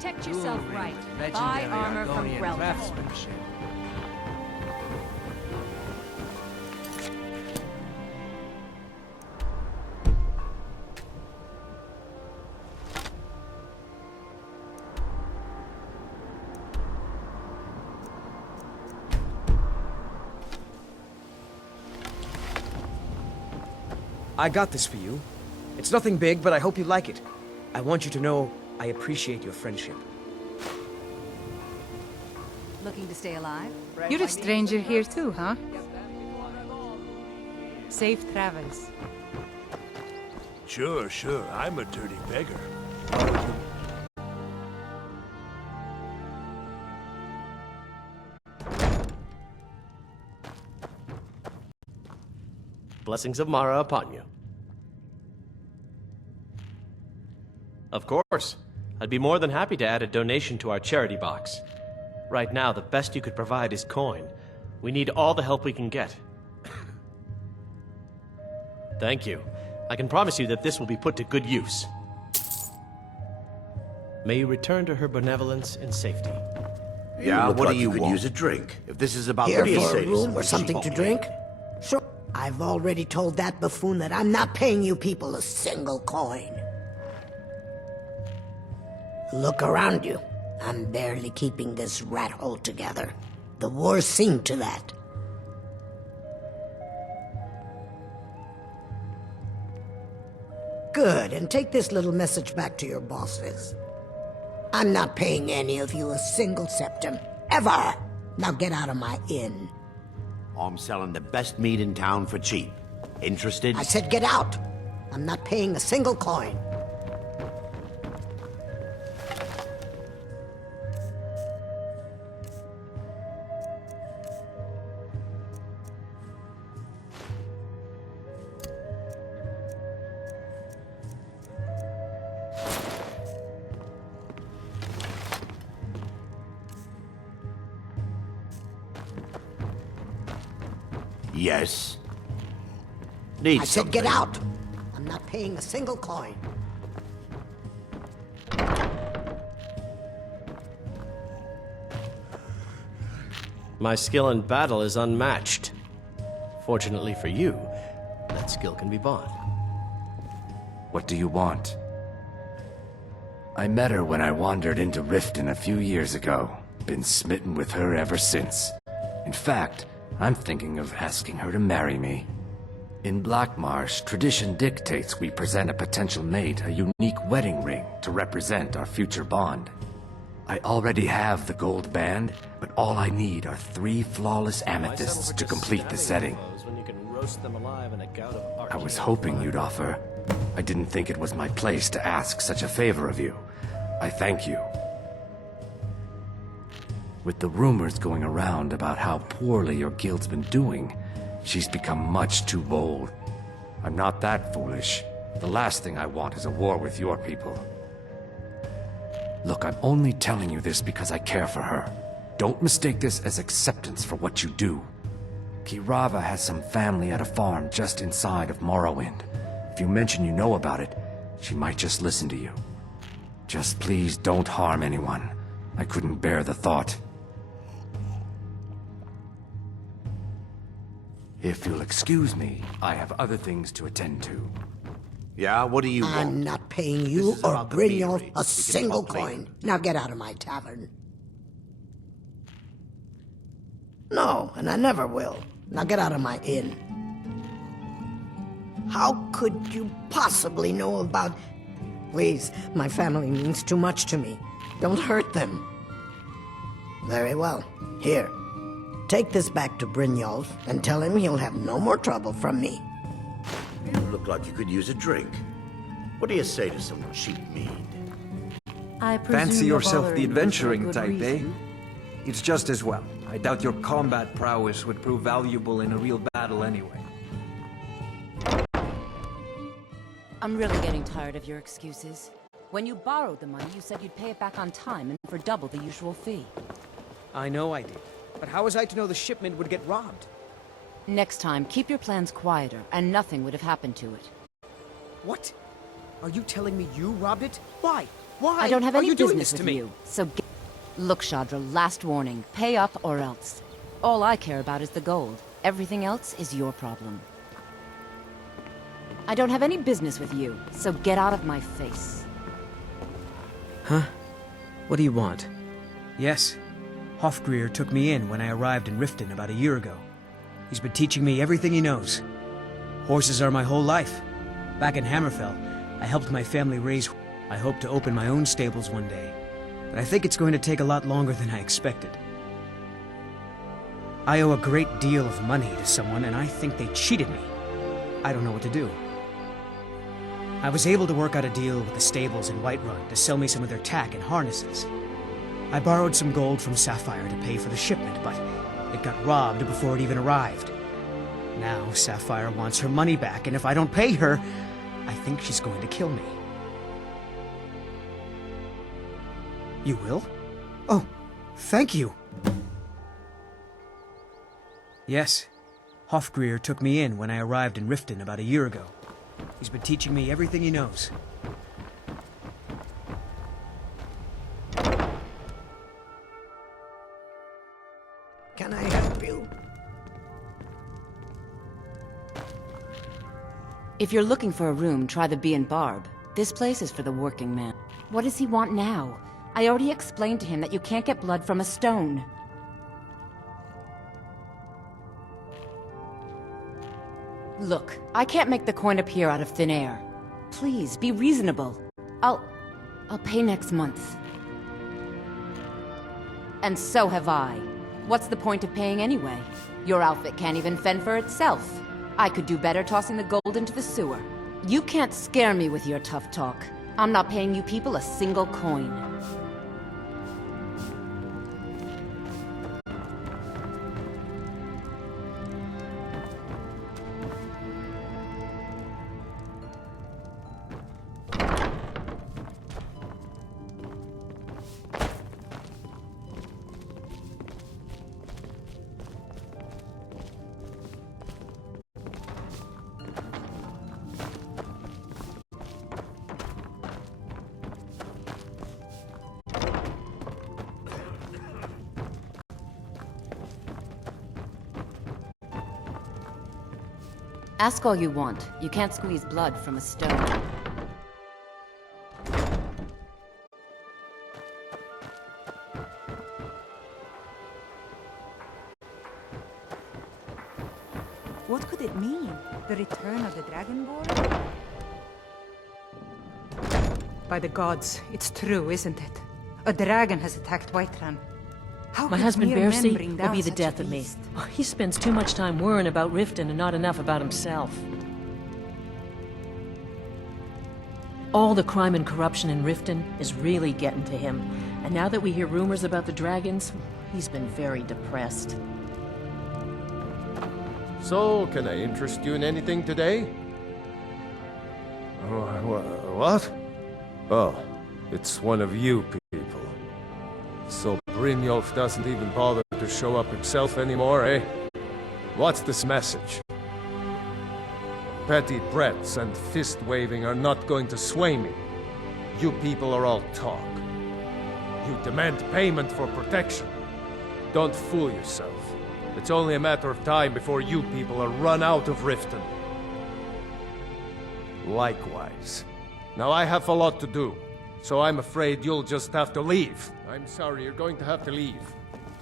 Protect yourself right. Buy armor from Relda. I got this for you. It's nothing big, but I hope you like it. I want you to know I appreciate your friendship. Looking to stay alive? You're a stranger here too, huh? Safe travels. Sure, sure. I'm a dirty beggar. Blessings of Mara upon you. Of course. I'd be more than happy to add a donation to our charity box. Right now, the best you could provide is coin. We need all the help we can get. Thank you. I can promise you that this will be put to good use. May you return to her benevolence in safety. Yeah, what do you could want? use a drink. If this is about Here the for a estates, room or something to drink? Sure. I've already told that buffoon that I'm not paying you people a single coin. Look around you. I'm barely keeping this rat hole together. The war's seen to that. Good, and take this little message back to your bosses. I'm not paying any of you a single septim. Ever! Now get out of my inn. I'm selling the best meat in town for cheap. Interested? I said get out! I'm not paying a single coin. Yes. Need I said get something. out! I'm not paying a single coin. My skill in battle is unmatched. Fortunately for you, that skill can be bought. What do you want? I met her when I wandered into Riften a few years ago. Been smitten with her ever since. In fact, I'm thinking of asking her to marry me. In Black Marsh, tradition dictates we present a potential mate a unique wedding ring to represent our future bond. I already have the gold band, but all I need are 3 flawless amethysts to complete the setting. I was hoping you'd offer. I didn't think it was my place to ask such a favor of you. I thank you. With the rumors going around about how poorly your guild's been doing, she's become much too bold. I'm not that foolish. The last thing I want is a war with your people. Look, I'm only telling you this because I care for her. Don't mistake this as acceptance for what you do. Kirava has some family at a farm just inside of Morrowind. If you mention you know about it, she might just listen to you. Just please don't harm anyone. I couldn't bear the thought. If you'll excuse me, I have other things to attend to. Yeah, what do you want? I'm not paying you or Brynjolf a single coin. Now get out of my tavern. No, and I never will. Now get out of my inn. How could you possibly know about... Please, my family means too much to me. Don't hurt them. Very well. Here. Take this back to Brynjolf and tell him he'll have no more trouble from me. You look like you could use a drink. What do you say to some cheap mead? Fancy yourself the adventuring type, eh? It's just as well. I doubt your combat prowess would prove valuable in a real battle anyway. I'm really getting tired of your excuses. When you borrowed the money, you said you'd pay it back on time and for double the usual fee. I know I did. But how was I to know the shipment would get robbed? Next time, keep your plans quieter, and nothing would have happened to it. What? Are you telling me you robbed it? Why? Why I don't have are any you doing business this to with me? you, so Look, Shadra, last warning. Pay up or else. All I care about is the gold. Everything else is your problem. I don't have any business with you, so get out of my face. Huh? What do you want? Yes. Hofgreer took me in when I arrived in Riften about a year ago. He's been teaching me everything he knows. Horses are my whole life. Back in Hammerfell, I helped my family raise... I hope to open my own stables one day. But I think it's going to take a lot longer than I expected. I owe a great deal of money to someone, and I think they cheated me. I don't know what to do. I was able to work out a deal with the stables in Whiterun to sell me some of their tack and harnesses. I borrowed some gold from Sapphire to pay for the shipment, but it got robbed before it even arrived. Now Sapphire wants her money back, and if I don't pay her, I think she's going to kill me. You will? Oh, thank you. Yes. Hofgreer took me in when I arrived in Riften about a year ago. He's been teaching me everything he knows. Can I help you? If you're looking for a room, try the Bee and Barb. This place is for the working man. What does he want now? I already explained to him that you can't get blood from a stone. Look, I can't make the coin appear out of thin air. Please, be reasonable. I'll pay next month. And so have I. What's the point of paying anyway? Your outfit can't even fend for itself. I could do better tossing the gold into the sewer. You can't scare me with your tough talk. I'm not paying you people a single coin. Ask all you want. You can't squeeze blood from a stone. What could it mean? The return of the Dragonborn? By the gods, it's true, isn't it? A dragon has attacked Whiterun. How My could husband mere men Bercy bring will down be the such death a of me. beast? Oh, he spends too much time worrying about Riften and not enough about himself. All the crime and corruption in Riften is really getting to him. And now that we hear rumors about the dragons, he's been very depressed. So, can I interest you in anything today? What? Oh, it's one of you people. So Brynjolf doesn't even bother to show up himself anymore, eh? What's this message? Petty threats and fist-waving are not going to sway me. You people are all talk. You demand payment for protection. Don't fool yourself. It's only a matter of time before you people are run out of Riften. Likewise. Now I have a lot to do, so I'm afraid you'll just have to leave. I'm sorry, you're going to have to leave.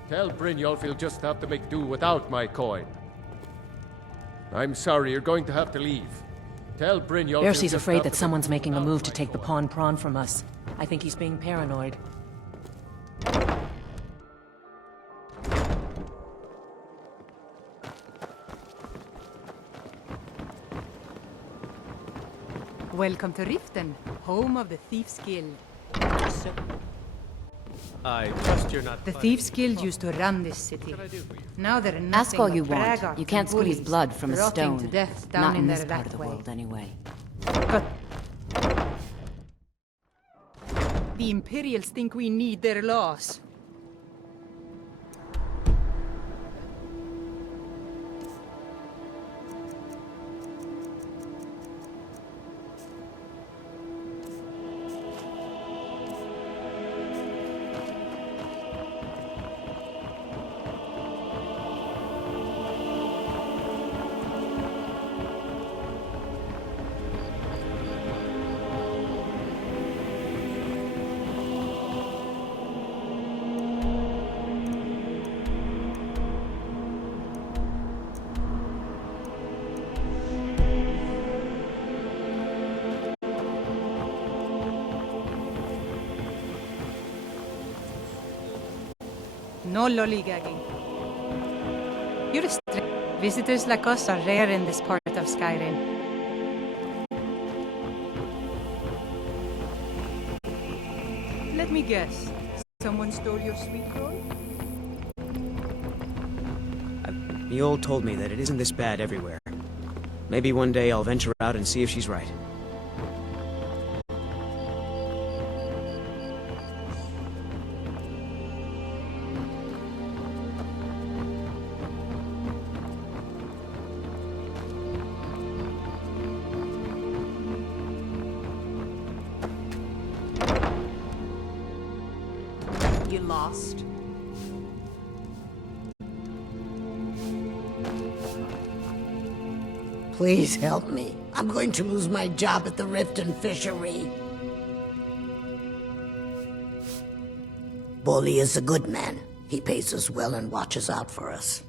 Tell Brynjolf he'll just have to make do without my coin. I'm sorry, you're going to have to leave. Tell Brynjolf Bercy's afraid that someone's making a move to take the pawn prawn from us. I think he's being paranoid. Welcome to Riften, home of the Thieves Guild. I trust you're not... The Thieves Guild used to run this city. Now they're nothing Ask all but you want. braggarts You can't and squeeze bullies, blood from a rotting stone. to death down Not in their this part of the rat way. world, anyway. But the Imperials think we need their laws. No lollygagging. You're a stranger. Visitors like us are rare in this part of Skyrim. Let me guess. Someone stole your sweet roll? Mule told me that it isn't this bad everywhere. Maybe one day I'll venture out and see if she's right. You lost? Please help me. I'm going to lose my job at the Riften fishery. Bolli is a good man. He pays us well and watches out for us.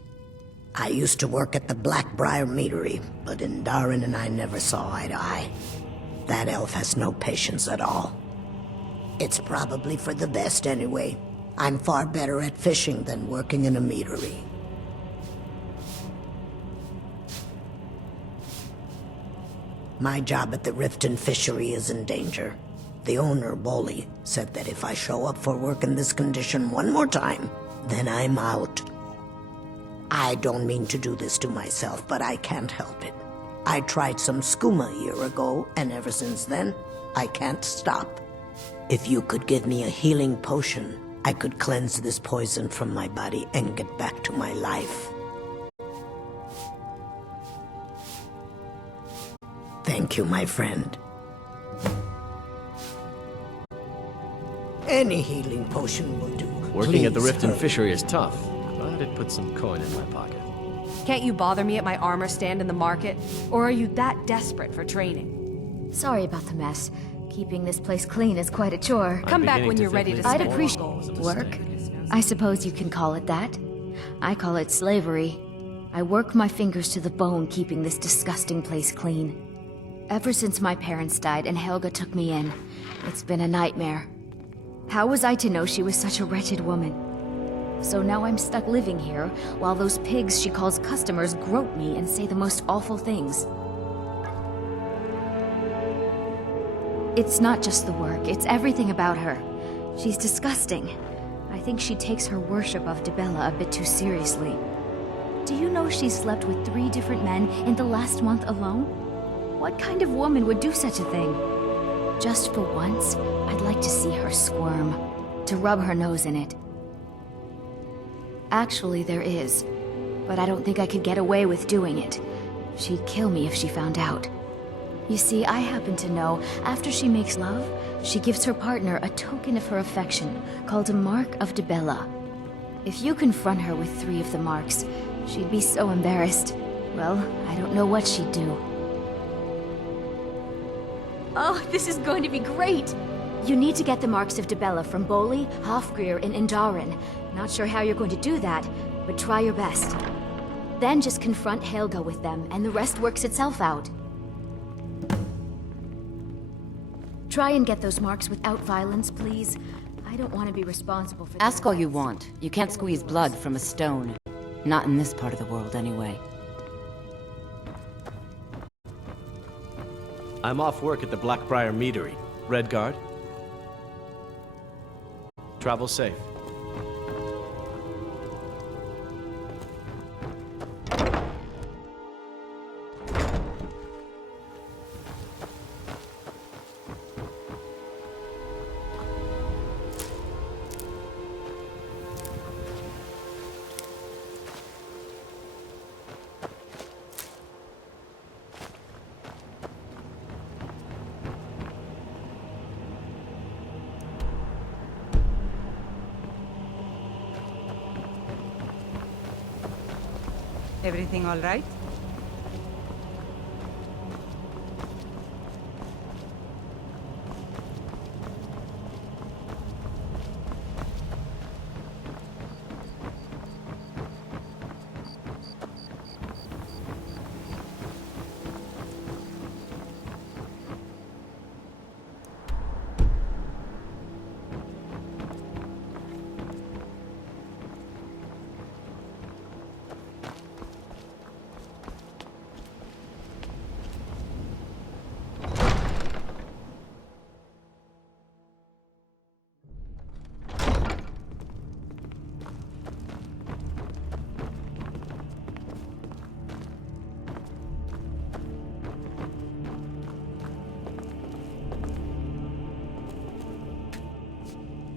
I used to work at the Blackbriar meadery, but in Darin and I never saw eye to eye. That elf has no patience at all. It's probably for the best anyway. I'm far better at fishing than working in a meadery. My job at the Riften fishery is in danger. The owner, Bolli, said that if I show up for work in this condition one more time, then I'm out. I don't mean to do this to myself, but I can't help it. I tried some skooma a year ago, and ever since then, I can't stop. If you could give me a healing potion, I could cleanse this poison from my body and get back to my life. Thank you, my friend. Any healing potion will do. Working at the Please Riften hurry. fishery is tough, but I did put some coin in my pocket. Can't you bother me at my armor stand in the market? Or are you that desperate for training? Sorry about the mess. Keeping this place clean is quite a chore. Come back when you're ready to I'd score appreciate goals. work. I suppose you can call it that. I call it slavery. I work my fingers to the bone keeping this disgusting place clean. Ever since my parents died and Helga took me in, it's been a nightmare. How was I to know she was such a wretched woman? So now I'm stuck living here, while those pigs she calls customers grope me and say the most awful things. It's not just the work, it's everything about her. She's disgusting. I think she takes her worship of Dibella a bit too seriously. Do you know she slept with 3 different men in the last month alone? What kind of woman would do such a thing? Just for once, I'd like to see her squirm, to rub her nose in it. Actually, there is, but I don't think I could get away with doing it. She'd kill me if she found out. You see, I happen to know, after she makes love, she gives her partner a token of her affection, called a Mark of Dibella. If you confront her with 3 of the marks, she'd be so embarrassed. Well, I don't know what she'd do. Oh, this is going to be great! You need to get the marks of Dibella from Bolli, Hofgrir, and Indarin. Not sure how you're going to do that, but try your best. Then just confront Helga with them, and the rest works itself out. Try and get those marks without violence, please. I don't want to be responsible for Ask all you want. You can't squeeze blood from a stone. Not in this part of the world, anyway. I'm off work at the Blackbriar meadery. Redguard. Travel safe. Everything all right?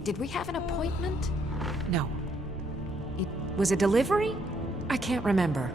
did we have an appointment? No. It was a delivery? I can't remember.